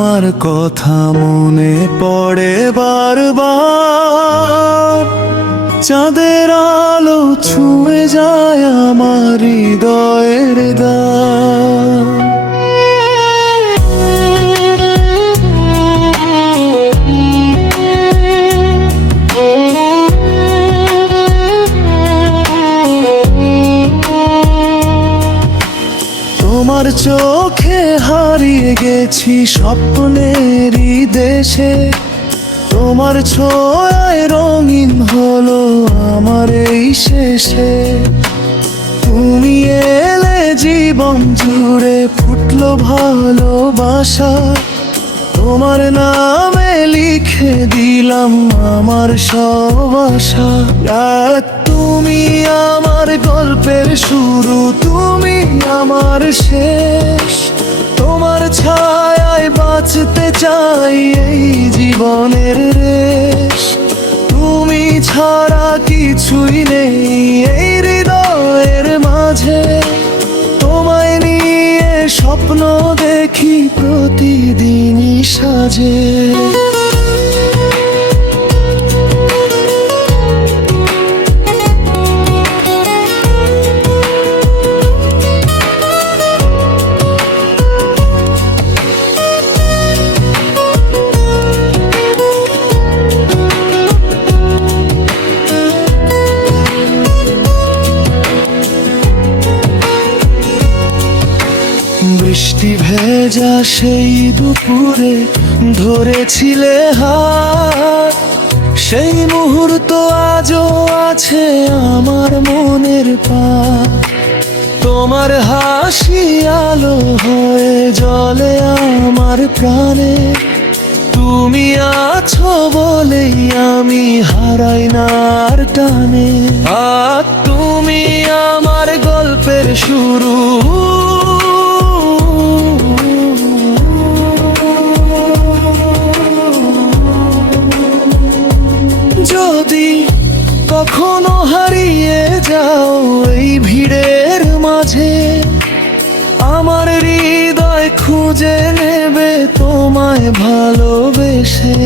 তোমার কথা মনে পড়ে বারবার, চাঁদের আলো ছুঁয়ে যায় আমার হৃদয়ের দ্বার। তোমার চোখে হারিয়ে গেছি স্বপ্নেরই দেশে, তোমার ছোঁয়ায় রঙিন হলো আমার এই শেষে। তুমি এলে জীবন জুড়ে ফুটলো ভালোবাসা, তোমার নামে লিখে দিলাম আমার সব আশা। তুমি আমার গল্পের শুরু, তুমি আমার শেষ, তোমার ছায়ায় বাঁচতে চাই এই জীবনের রেশ। তুমি ছাড়া কিছুই নেই এই হৃদয়ের মাঝে, তোমায় নিয়ে স্বপ্ন দেখি প্রতিদিনই সাজে। বৃষ্টি ভেজা সেই দুপুরে ধরেছিলে হাত, সেই মুহূর্ত আজও আছে আমার মনের পার। তোমার হাসি আলো হয়ে জ্বলে আমার প্রাণে, তুমি আছো বলেই আমি হারাই না আর টানে। আর তুমি আমার গল্পের শুরু, যদি কখনো হারিয়ে যাও এই ভিড়ের মাঝে, আমার হৃদয় খুঁজে নেবে তোমায় ভালোবেসে।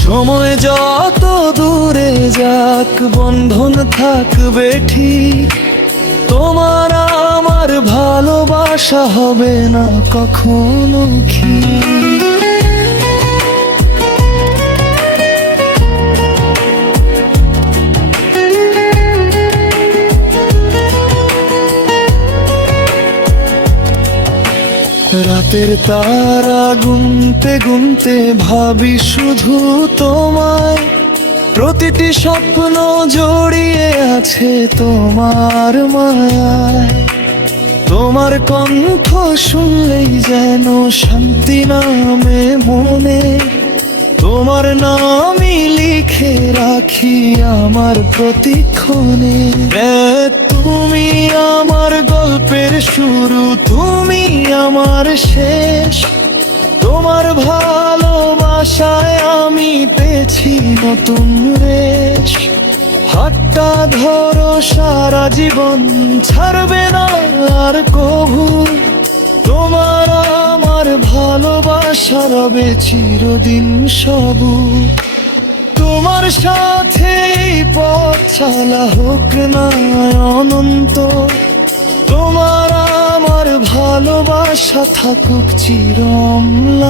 সময় যত দূরে যাক বন্ধন থাকবে ঠিক, তোমার আমার ভালোবাসা হবে না কখনো কি। রাতের তারা গুনতে গুনতে ভাবি শুধু তোমায়, প্রতিটি স্বপ্ন জড়িয়ে আছে তোমার মায়ায়। তোমার কণ্ঠ শুনলেই যেন শান্তি নামে মনে, তোমার নামই লিখে রাখি আমার প্রতিক্ষণে। তুমি আমার গল্পের শুরু, তুমি আমার শেষ, তোমার ভালোবাসায় আমি পেয়েছি নতুন রেশ। হাতটা ধরো সারা জীবন ছাড়বে না আর কভু, তোমার আমার ভালোবাসা রবে চিরদিন সবুজ। তোমার সাথে এই পথ চলা হোক না অনন্ত, তোমার আমার ভালোবাসা থাকুক চিরম্লানাই।